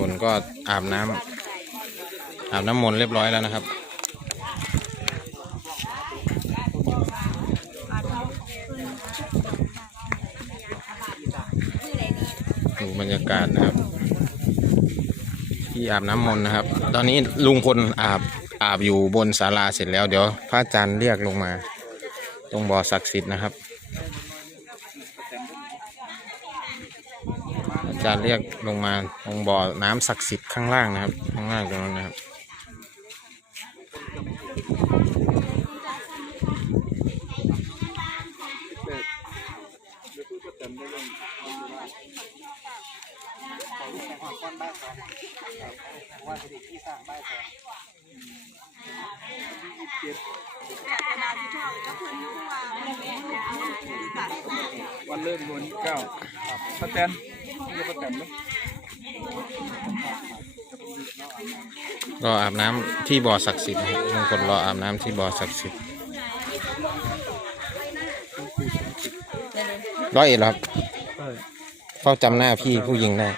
พลก็อาบน้ำอาบน้ำมนต์เรียบร้อยแล้วนะครับ ดูบรรยากาศนะครับ ที่อาบน้ำมนต์นะครับ ตอนนี้ลุงพลอาบอาบอยู่บนศาลาเสร็จแล้วเดี๋ยวพระอาจารย์เรียกลงมา ตรงบ่อศักดิ์สิทธิ์นะครับ อา จารย์เรียกลงมาตรงบ่อน้ำศักดิ์สิทธิ์ข้างล่างนะครับ ข้างล่างตรงนั้นนะครับวันเริ่มวันที่เก้าครับป้าแตนเรียกป้าแตน รออาบน้ำที่บ่อศักดิ์สิทธิ์นะครับลุงพลรออาบน้ำที่บ่อศักดิ์สิทธิ์ร้อยเอ็ดเหรอครับใช่เฝ้าจำหน้าพี่ผู้หญิงได้